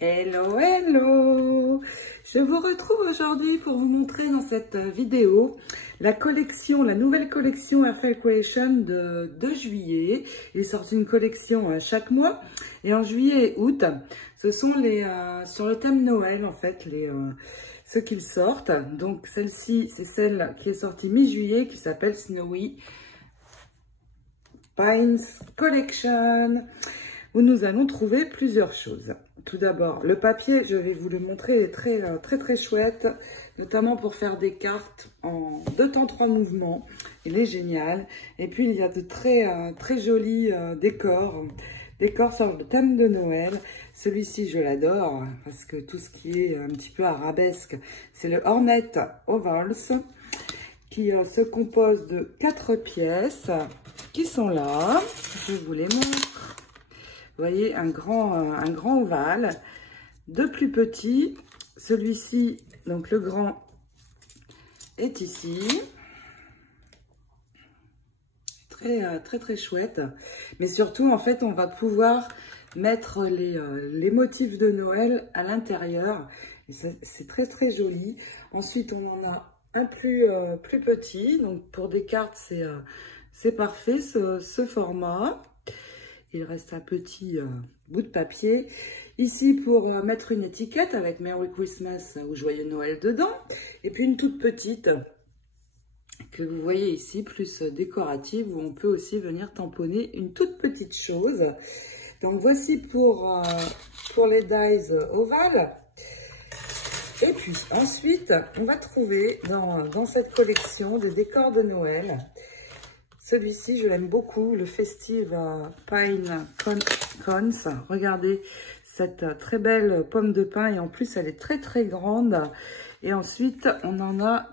Hello, hello! Je vous retrouve aujourd'hui pour vous montrer dans cette vidéo la collection, la nouvelle collection Airfile Creation de juillet. Il est sorti une collection chaque mois et en juillet et août, ce sont les sur le thème Noël en fait, ceux qu'ils sortent. Donc celle-ci, c'est celle qui est sortie mi-juillet qui s'appelle Snowy Pines Collection, où nous allons trouver plusieurs choses. Tout d'abord, le papier, je vais vous le montrer, il est très chouette, notamment pour faire des cartes en 2 temps 3 mouvements. Il est génial. Et puis, il y a de très jolis décors sur le thème de Noël. Celui-ci, je l'adore, parce que tout ce qui est un petit peu arabesque, c'est le Hornet Ovals, qui se compose de 4 pièces qui sont là. Je vous les montre. Vous voyez, un grand ovale, 2 plus petits. Celui-ci, donc le grand, est ici. Très chouette. Mais surtout, en fait, on va pouvoir mettre les motifs de Noël à l'intérieur. C'est très joli. Ensuite, on en a un plus petit. Donc, pour des cartes, c'est parfait ce format. Il reste un petit bout de papier. Ici, pour mettre une étiquette avec Merry Christmas ou Joyeux Noël dedans. Et puis une toute petite que vous voyez ici, plus décorative, où on peut aussi venir tamponner une toute petite chose. Donc voici pour les dies ovales. Et puis ensuite, on va trouver dans cette collection des décors de Noël. Celui-ci, je l'aime beaucoup, le Festive Pine Cones. Regardez cette très belle pomme de pin et en plus, elle est très grande. Et ensuite, on en a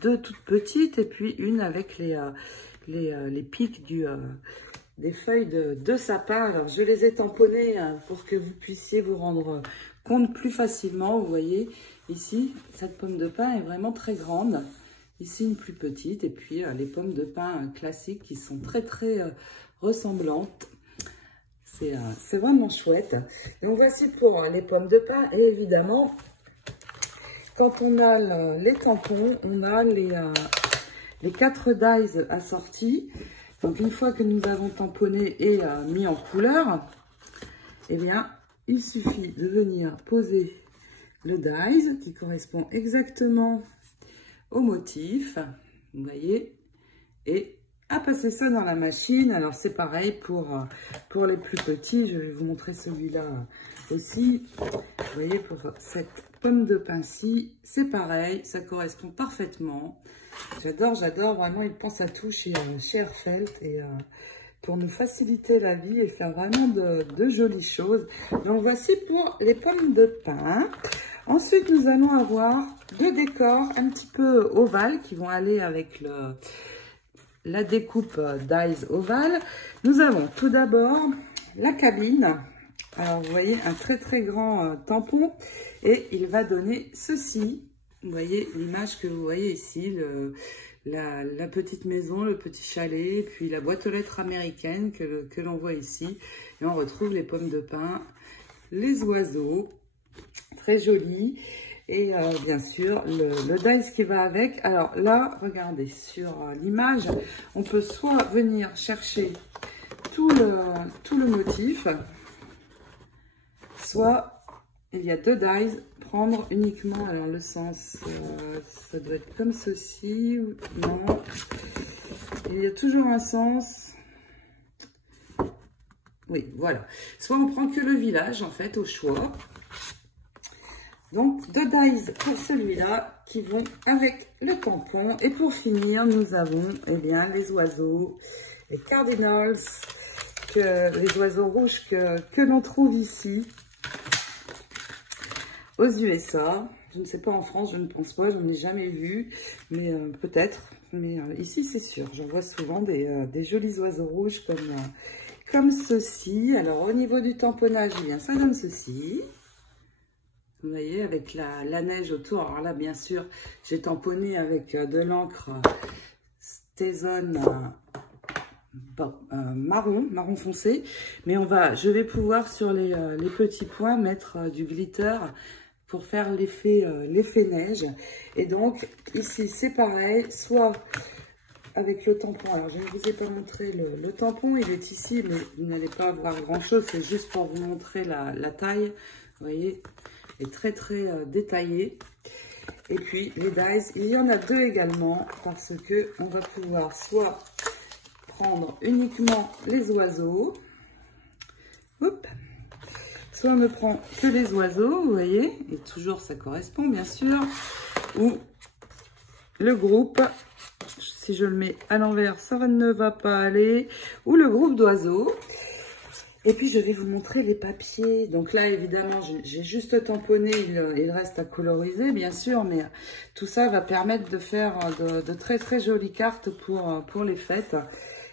deux toutes petites et puis une avec les pics des feuilles de sapin. Alors, je les ai tamponnées pour que vous puissiez vous rendre compte plus facilement. Vous voyez, ici, cette pomme de pin est vraiment très grande. Ici, une plus petite. Et puis, les pommes de pin classiques qui sont très ressemblantes. C'est vraiment chouette. Donc, voici pour les pommes de pin. Et évidemment, quand on a les tampons, on a les 4 dies assortis. Donc, une fois que nous avons tamponné et mis en couleur, eh bien, il suffit de venir poser le dies qui correspond exactement au motif, vous voyez, et à passer ça dans la machine. Alors c'est pareil pour les plus petits, je vais vous montrer celui-là aussi. Vous voyez, pour cette pomme de pin-ci, c'est pareil, ça correspond parfaitement. J'adore, vraiment, ils pensent à tout chez Airfelt et pour nous faciliter la vie et faire vraiment de jolies choses. Donc voici pour les pommes de pin. Ensuite, nous allons avoir 2 décors un petit peu ovales qui vont aller avec la découpe dies ovale. Nous avons tout d'abord la cabine. Alors, vous voyez, un très grand tampon et il va donner ceci. Vous voyez l'image que vous voyez ici, la petite maison, le petit chalet, puis la boîte aux lettres américaine que l'on voit ici. Et on retrouve les pommes de pin, les oiseaux. Très joli et bien sûr le dies qui va avec. Alors là, regardez sur l'image, on peut soit venir chercher tout le motif, soit il y a 2 dies, prendre uniquement, alors le sens, ça doit être comme ceci, ou non, il y a toujours un sens. Oui, voilà. Soit on prend que le village en fait au choix. Donc, 2 dies pour celui-là qui vont avec le tampon. Et pour finir, nous avons les oiseaux, les cardinals, les oiseaux rouges que l'on trouve ici aux USA. Je ne sais pas en France, je ne pense pas, je n'en ai jamais vu, mais peut-être. Mais ici, c'est sûr, j'en vois souvent des jolis oiseaux rouges comme ceci. Alors, au niveau du tamponnage, eh bien, ça donne ceci. Vous voyez, avec la neige autour. Alors là, bien sûr, j'ai tamponné avec de l'encre Stetson marron foncé. Mais je vais pouvoir sur les petits points mettre du glitter pour faire l'effet neige. Et donc ici c'est pareil, soit avec le tampon. Alors je ne vous ai pas montré le tampon, il est ici, mais vous n'allez pas avoir grand chose, c'est juste pour vous montrer la taille. Vous voyez, il est très détaillé. Et puis les dies, il y en a deux également, parce que on va pouvoir soit prendre uniquement les oiseaux, hop, soit on ne prend que les oiseaux, vous voyez, et toujours ça correspond bien sûr, ou le groupe, si je le mets à l'envers, ça ne va pas aller, ou le groupe d'oiseaux. Et puis je vais vous montrer les papiers. Donc là évidemment j'ai juste tamponné, il reste à coloriser bien sûr, mais tout ça va permettre de faire de très jolies cartes pour les fêtes.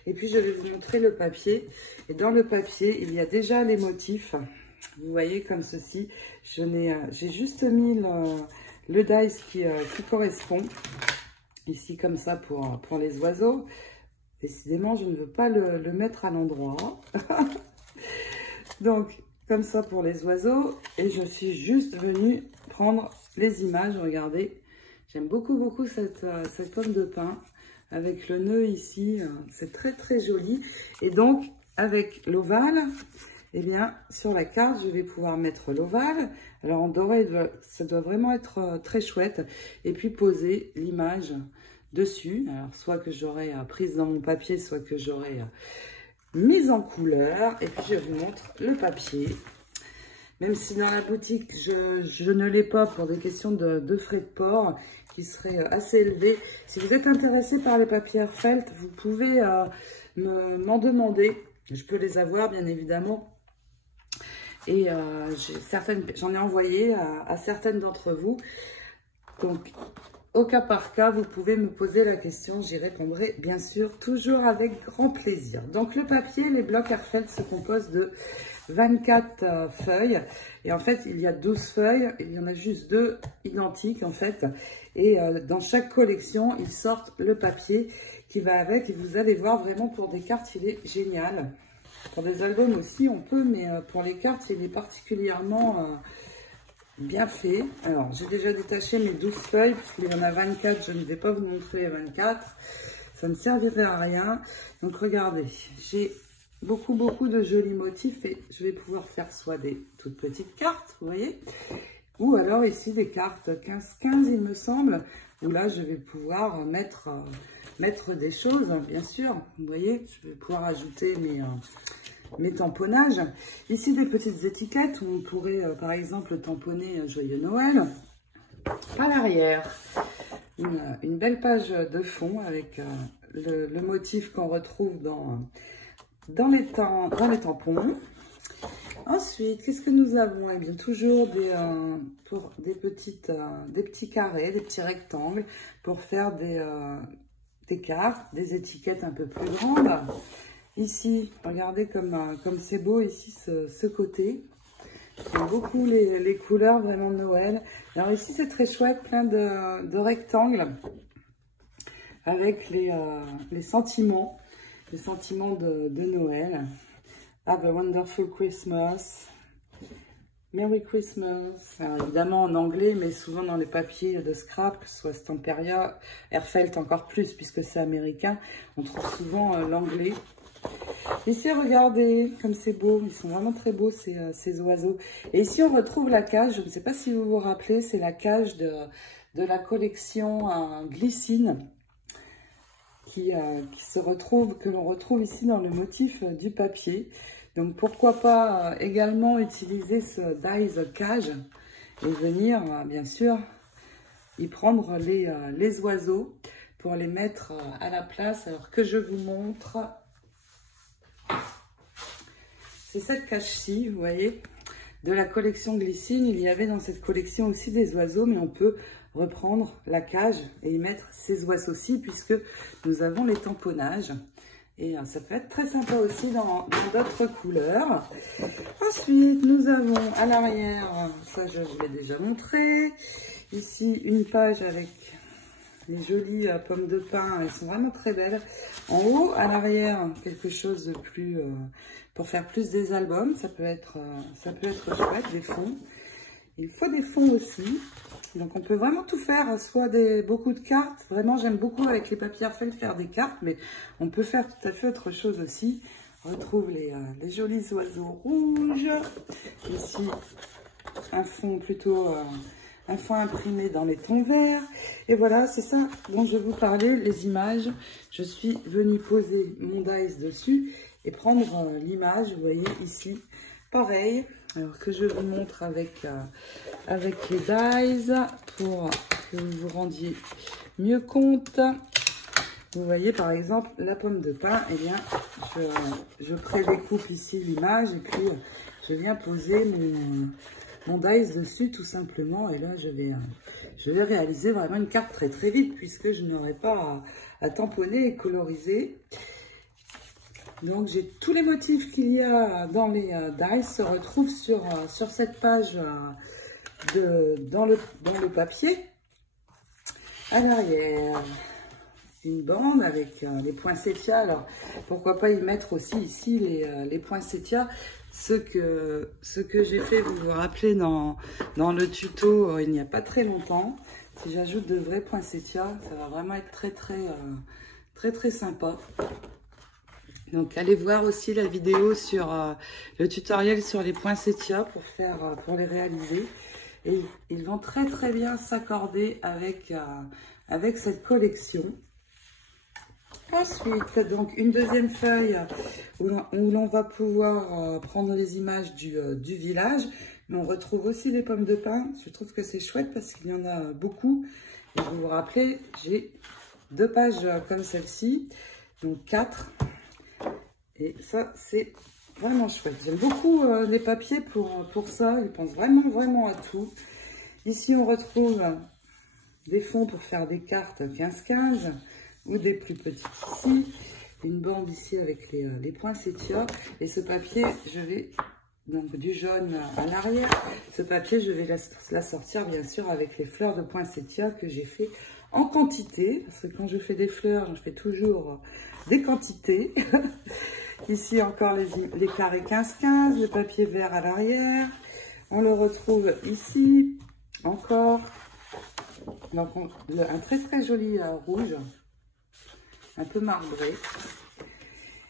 Et puis je vais vous montrer le papier. Et dans le papier il y a déjà les motifs. Vous voyez comme ceci. J'ai juste mis le dice qui correspond. Ici comme ça pour les oiseaux. Décidément je ne veux pas le mettre à l'endroit. Donc, comme ça pour les oiseaux. Et je suis juste venue prendre les images. Regardez, j'aime beaucoup cette pomme de pin. Avec le nœud ici, c'est très joli. Et donc, avec l'ovale, eh bien, sur la carte, je vais pouvoir mettre l'ovale. Alors, en doré, ça doit vraiment être très chouette. Et puis, poser l'image dessus. Alors, soit que j'aurai prise dans mon papier, soit que j'aurai mise en couleur. Et puis je vous montre le papier, même si dans la boutique je ne l'ai pas pour des questions de frais de port qui seraient assez élevés. Si vous êtes intéressé par les papiers felt, vous pouvez m'en demander, je peux les avoir bien évidemment. Et j'en ai envoyé à certaines d'entre vous, donc au cas par cas, vous pouvez me poser la question, j'y répondrai bien sûr, toujours avec grand plaisir. Donc le papier, les blocs Airfelt se composent de 24 feuilles. Et en fait, il y a 12 feuilles, il y en a juste 2 identiques en fait. Et dans chaque collection, ils sortent le papier qui va avec. Et vous allez voir vraiment pour des cartes, il est génial. Pour des albums aussi, on peut, mais pour les cartes, il est particulièrement bien fait. Alors, j'ai déjà détaché mes 12 feuilles, puisqu'il y en a 24. Je ne vais pas vous montrer les 24. Ça ne servirait à rien. Donc, regardez, j'ai beaucoup de jolis motifs et je vais pouvoir faire soit des toutes petites cartes, vous voyez, ou alors ici des cartes 15-15, il me semble, où là, je vais pouvoir mettre des choses, bien sûr. Vous voyez, je vais pouvoir ajouter mes tamponnages. Ici, des petites étiquettes où on pourrait, par exemple, tamponner Joyeux Noël. À l'arrière, une belle page de fond avec le motif qu'on retrouve dans les tampons. Ensuite, qu'est-ce que nous avons? Eh bien, toujours des petits carrés, des petits rectangles pour faire des cartes, des étiquettes un peu plus grandes. Ici, regardez comme c'est beau ici ce côté. J'aime beaucoup les couleurs vraiment de Noël. Alors ici, c'est très chouette, plein de rectangles avec les sentiments de Noël. Have a wonderful Christmas. Merry Christmas. Alors, évidemment en anglais, mais souvent dans les papiers de scrap, que ce soit Stamperia, Airfelt encore plus, puisque c'est américain, on trouve souvent l'anglais. Ici, regardez comme c'est beau, ils sont vraiment très beaux ces oiseaux. Et ici, on retrouve la cage, je ne sais pas si vous vous rappelez, c'est la cage de la collection Glycine que l'on retrouve ici dans le motif du papier. Donc, pourquoi pas également utiliser ce dies cage et venir, bien sûr, y prendre les oiseaux pour les mettre à la place. Alors que je vous montre... C'est cette cage-ci, vous voyez, de la collection Glycine. Il y avait dans cette collection aussi des oiseaux, mais on peut reprendre la cage et y mettre ces oiseaux-ci, puisque nous avons les tamponnages. Et ça peut être très sympa aussi dans d'autres couleurs. Ensuite, nous avons à l'arrière, ça je vous l'ai déjà montré, ici une page avec les jolies pommes de pin, elles sont vraiment très belles. En haut, à l'arrière, quelque chose de plus, pour faire plus des albums, ça peut être chouette, des fonds. Il faut des fonds aussi, donc on peut vraiment tout faire, soit beaucoup de cartes. Vraiment, j'aime beaucoup avec les papiers Arfel faire des cartes, mais on peut faire tout à fait autre chose aussi. On retrouve les jolis oiseaux rouges. Ici, un fond plutôt, un fond imprimé dans les tons verts. Et voilà, c'est ça dont je vous parlais, les images. Je suis venue poser mon dies dessus et prendre l'image, vous voyez ici, pareil. Alors que je vous montre avec les dies pour que vous vous rendiez mieux compte. Vous voyez par exemple la pomme de pin, eh bien je prédécoupe ici l'image et puis je viens poser mon dies dessus tout simplement. Et là je vais réaliser vraiment une carte très très vite puisque je n'aurai pas à tamponner et coloriser. Donc j'ai tous les motifs qu'il y a dans les dies se retrouvent sur cette page dans le papier. À l'arrière, une bande avec les poinsettias. Alors pourquoi pas y mettre aussi ici les poinsettias, ce que j'ai fait, vous vous rappelez, dans le tuto il n'y a pas très longtemps. Si j'ajoute de vrais poinsettias, ça va vraiment être très sympa. Donc allez voir aussi la vidéo sur le tutoriel sur les poinsettias pour les réaliser. Et ils vont très bien s'accorder avec cette collection. Ensuite, donc une deuxième feuille où l'on va pouvoir prendre les images du village. Mais on retrouve aussi les pommes de pin. Je trouve que c'est chouette parce qu'il y en a beaucoup. Et vous vous rappelez, j'ai 2 pages comme celle-ci, donc 4. Et ça, c'est vraiment chouette. J'aime beaucoup les papiers pour ça. Ils pensent vraiment à tout. Ici, on retrouve des fonds pour faire des cartes 15-15 ou des plus petites ici. Une bande ici avec les poinsettias. Et ce papier, je vais, donc du jaune à l'arrière, ce papier, je vais la sortir bien sûr avec les fleurs de poinsettias que j'ai fait en quantité. Parce que quand je fais des fleurs, je fais toujours des quantités. Ici encore les carrés 15-15, le papier vert à l'arrière. On le retrouve ici encore. Donc un très joli rouge, un peu marbré.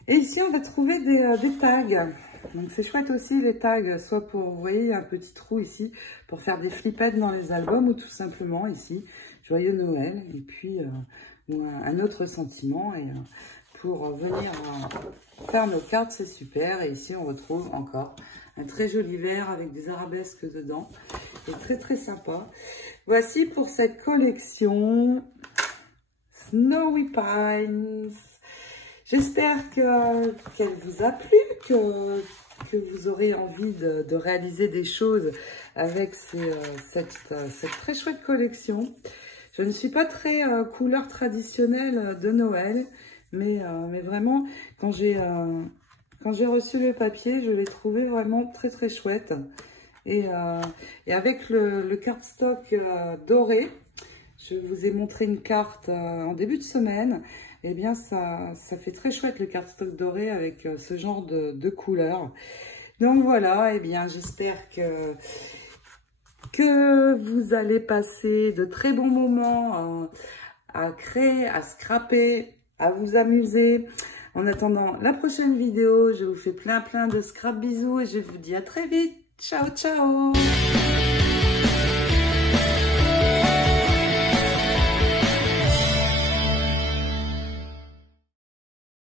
Et ici on va trouver des tags. Donc c'est chouette aussi les tags, soit pour, vous voyez, un petit trou ici pour faire des flippettes dans les albums ou tout simplement ici, joyeux Noël. Et puis un autre sentiment et pour venir faire nos cartes, c'est super. Et ici, on retrouve encore un très joli vert avec des arabesques dedans. Et très sympa. Voici pour cette collection Snowy Pines. J'espère qu'elle vous a plu, que vous aurez envie de réaliser des choses avec cette très chouette collection. Je ne suis pas très couleur traditionnelle de Noël. Mais vraiment, quand j'ai reçu le papier, je l'ai trouvé vraiment très chouette. Et avec le cardstock doré, je vous ai montré une carte en début de semaine. Eh bien, ça fait très chouette le cardstock doré avec ce genre de couleurs. Donc voilà, eh bien, j'espère que vous allez passer de très bons moments à créer, à scraper, à vous amuser. En attendant la prochaine vidéo, je vous fais plein de scrap bisous et je vous dis à très vite. Ciao!